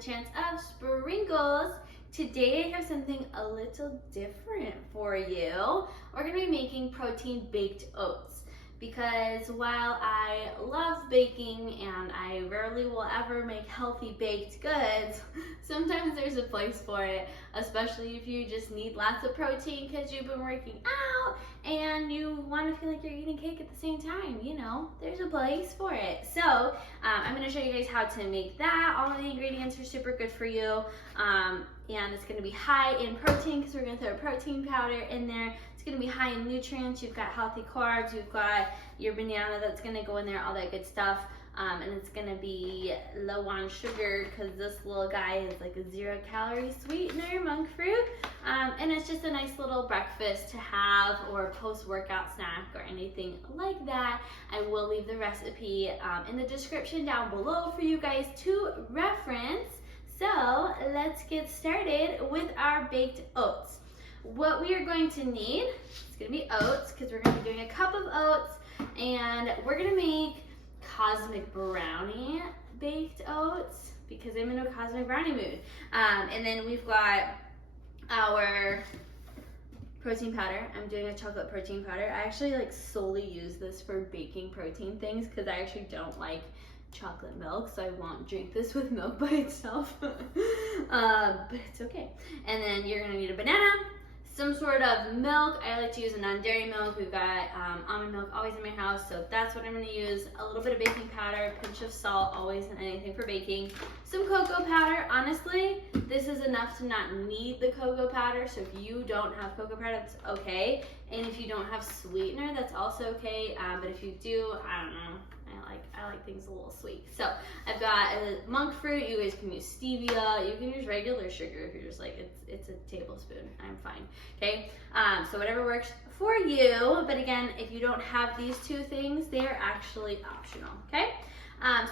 chance of sprinkles. Today I have something a little different for you. We're going to be making protein baked oats because while I love baking and I rarely will ever make healthy baked goods, sometimes there's a place for it, especially if you just need lots of protein because you've been working out and you want to feel like you're eating cake at the same time. You know, there's a place for it. So I'm going to show you guys how to make that. All of the ingredients are super good for you, and it's going to be high in protein because we're going to throw protein powder in there. It's going to be high in nutrients. You've got healthy carbs, you've got your banana that's going to go in there, all that good stuff. And it's going to be low on sugar because this little guy is like a 0-calorie sweetener, monk fruit. And it's just a nice little breakfast to have or post-workout snack or anything like that. I will leave the recipe in the description down below for you guys to reference. So let's get started with our baked oats. What we are going to need is going to be oats because we're going to be doing a cup of oats, and we're going to make cosmic brownie baked oats because I'm in a cosmic brownie mood. And then we've got our protein powder. I'm doing a chocolate protein powder. I actually solely use this for baking protein things because I actually don't like chocolate milk, so I won't drink this with milk by itself. But it's okay. And then you're gonna need a banana, some sort of milk. I like to use a non-dairy milk. We've got almond milk always in my house, so that's what I'm going to use. A little bit of baking powder, a pinch of salt, always in anything for baking. Some cocoa powder. Honestly, this is enough to not need the cocoa powder, so if you don't have cocoa powder, that's okay. And if you don't have sweetener, that's also okay. But if you do, I don't know. I like things a little sweet. So I've got a monk fruit. You guys can use stevia. You can use regular sugar if you're just like, it's a tablespoon. I'm fine. Okay. So whatever works for you. But again, if you don't have these two things, they are actually optional. Okay.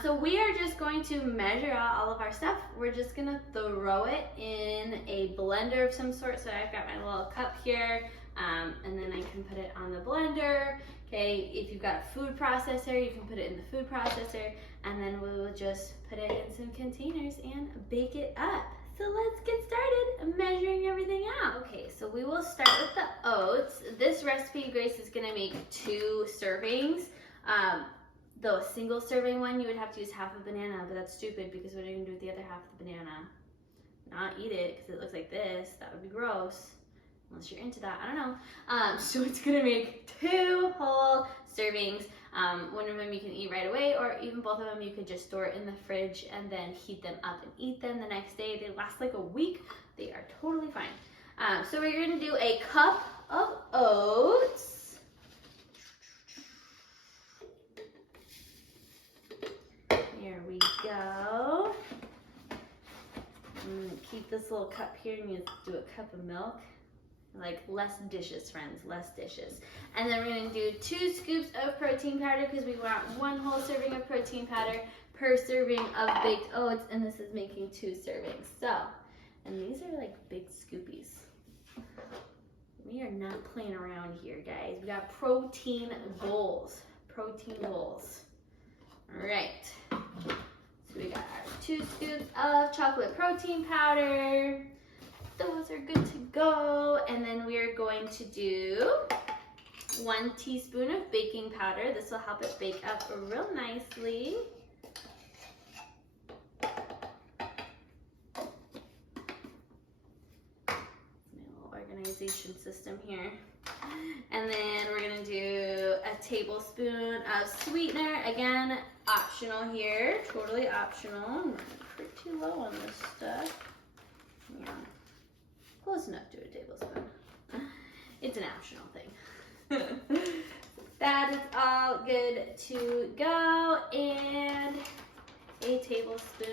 So we are just going to measure out all of our stuff. We're just going to throw it in a blender of some sort. So I've got my little cup here. And then I can put it on the blender. Okay, if you've got a food processor, you can put it in the food processor, and then we will just put it in some containers and bake it up. So let's get started measuring everything out. Okay, so we will start with the oats. This recipe, Grace, is gonna make 2 servings. The single serving one, you would have to use half a banana, but that's stupid because what are you gonna do with the other half of the banana? Not eat it because it looks like this. That would be gross. Unless you're into that, I don't know. So it's gonna make 2 whole servings. One of them you can eat right away, or even both of them you could just store in the fridge and then heat them up and eat them the next day. They last like a week. They are totally fine. So we're gonna do a cup of oats. Here we go. I'm gonna keep this little cup here and you do a cup of milk. Like less dishes, friends, less dishes. And then we're gonna do 2 scoops of protein powder because we want 1 whole serving of protein powder per serving of baked oats, and this is making 2 servings. So, and these are like big scoopies. We are not playing around here, guys. We got protein bowls. Protein bowls. All right. So we got our 2 scoops of chocolate protein powder. Those are good to go. And then we are going to do 1 teaspoon of baking powder. This will help it bake up real nicely. My little organization system here. And then we're gonna do a tablespoon of sweetener. Again, optional here, totally optional. I'm pretty low on this stuff. Yeah. Close enough to a tablespoon. It's an optional thing. That is all good to go. And a tablespoon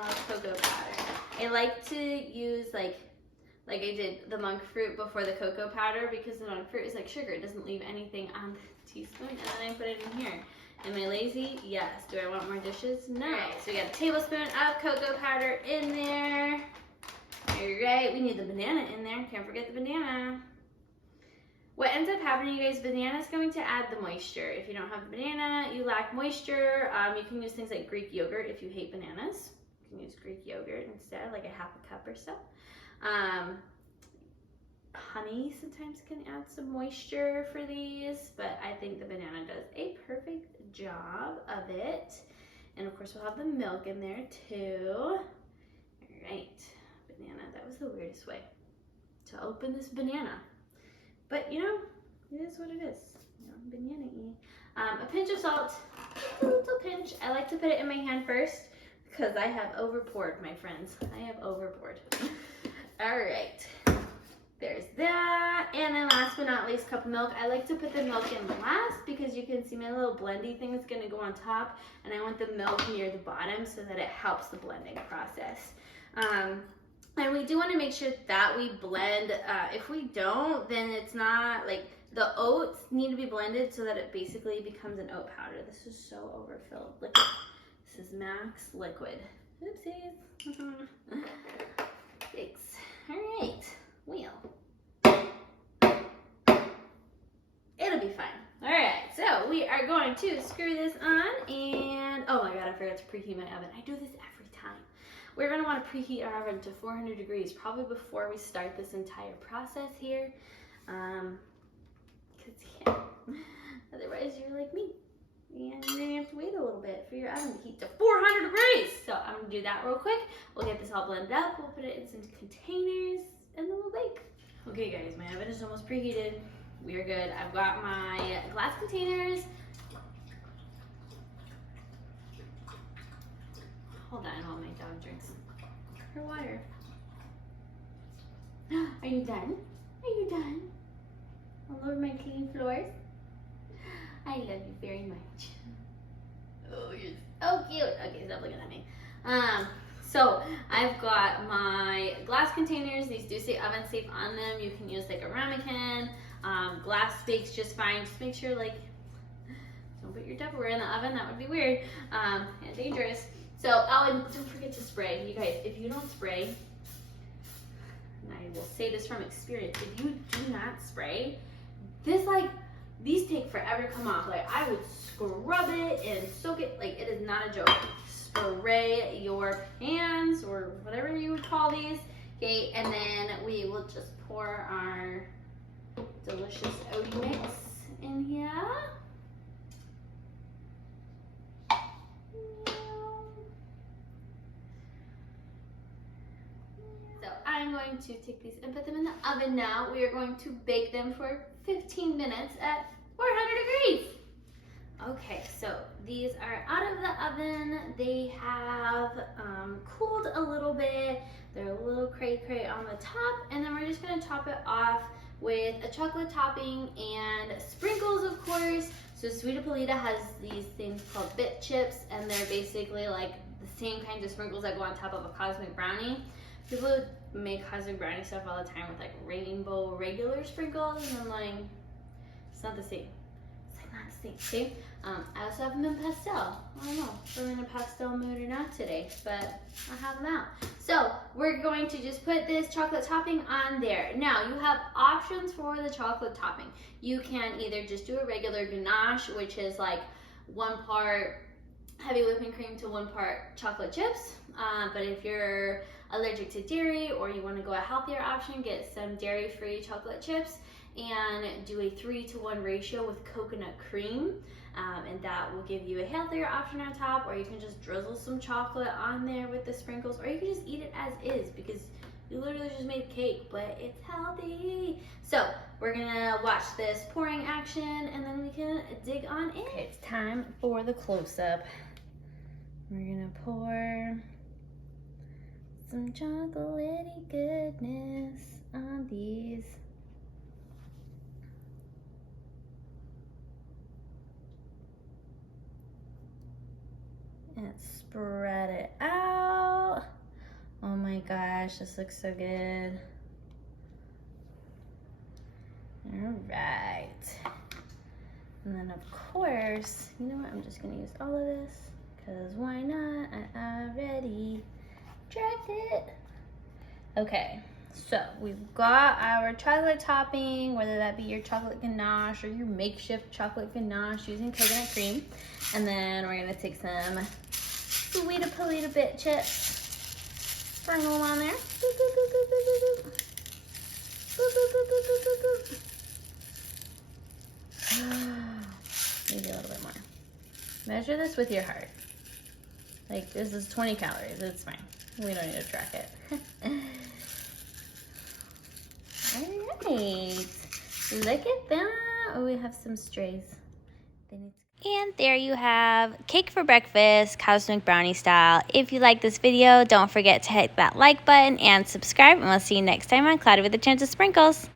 of cocoa powder. I like to use like I did the monk fruit before the cocoa powder because the monk fruit is like sugar. It doesn't leave anything on the teaspoon. And then I put it in here. Am I lazy? Yes. Do I want more dishes? No. Right, so we got a tablespoon of cocoa powder in there. All right, we need the banana in there. Can't forget the banana. What ends up happening, you guys, banana is going to add the moisture. If you don't have a banana, you lack moisture. You can use things like Greek yogurt if you hate bananas. can use Greek yogurt instead, like a half a cup or so. Honey sometimes can add some moisture for these, but I think the banana does a perfect job of it. And of course we'll have the milk in there too. All right, banana, that was the weirdest way to open this banana. But you know, it is what it is. You know, banana-y. A pinch of salt, a little pinch. I like to put it in my hand first because I have overpoured, my friends. I have overpoured. All right. There's that, and then last but not least, cup of milk. I like to put the milk in last because you can see my little blendy thing is gonna go on top, and I want the milk near the bottom so that it helps the blending process. And we do want to make sure that we blend. If we don't, then it's not like the oats need to be blended so that it basically becomes an oat powder. This is so overfilled. Liquid. This is max liquid. Oopsies. Thanks. All right. Well, it'll be fine. All right, so we are going to screw this on, and oh my god, I forgot to preheat my oven. I do this every time. We're going to want to preheat our oven to 400 degrees probably before we start this entire process here, because yeah, otherwise you're like me, and you're going to have to wait a little bit for your oven to heat to 400 degrees. So I'm going to do that real quick. We'll get this all blended up. We'll put it in some containers, and then we'll bake. Okay guys, my oven is almost preheated. We are good. I've got my glass containers. Hold on while my dog drinks her water. Are you done? Are you done? All over my clean floors? I love you very much. Oh, you're so cute. Okay, stop looking at me. So I've got my glass containers. These do say oven safe on them. You can use like a ramekin. Glass bakes just fine. Just make sure like don't put your Tupperware in the oven. That would be weird and dangerous. So, oh, and don't forget to spray. You guys, if you don't spray, and I will say this from experience, if you do not spray, this these take forever to come off. Like I would scrub it and soak it. Like it is not a joke. Spray your pans or whatever you would call these. Okay, and then we will just pour our delicious oat mix in here. So I'm going to take these and put them in the oven now. We are going to bake them for 15 minutes at 400 degrees. Okay, so these are out of the oven. They have cooled a little bit. They're a little cray on the top, and then we're just gonna top it off with a chocolate topping and sprinkles, of course. So Sweet Polita has these things called bit chips, and they're basically like the same kinds of sprinkles that go on top of a cosmic brownie. People make cosmic brownie stuff all the time with like rainbow regular sprinkles, and I'm like, it's not the same. Okay. I also have them in pastel. I don't know if I'm in a pastel mood or not today, but I have them out. So we're going to just put this chocolate topping on there. Now you have options for the chocolate topping. You can either just do a regular ganache, which is like 1 part heavy whipping cream to 1 part chocolate chips. But if you're allergic to dairy or you want to go a healthier option, get some dairy-free chocolate chips and do a 3-to-1 ratio with coconut cream, and that will give you a healthier option on top. Or you can just drizzle some chocolate on there with the sprinkles, or you can just eat it as is because you literally just made cake, but it's healthy. So we're gonna watch this pouring action and then we can dig on in. Okay, it's time for the close-up. We're gonna pour some chocolatey goodness on these. And spread it out. Oh my gosh, this looks so good. All right. And then of course, you know what? I'm just gonna use all of this because why not? I already tried it. Okay, so we've got our chocolate topping, whether that be your chocolate ganache or your makeshift chocolate ganache using coconut cream. And then we're gonna take some Sweet Polita bit chips Sprinkle them on there. Maybe a little bit more. Measure this with your heart. Like, this is 20 calories. It's fine. We don't need to track it. All right. Look at that. Oh, we have some strays. And there you have cake for breakfast, cow's milk brownie style. If you like this video, don't forget to hit that like button and subscribe. And we'll see you next time on Cloudy with a Chance of Sprinkles.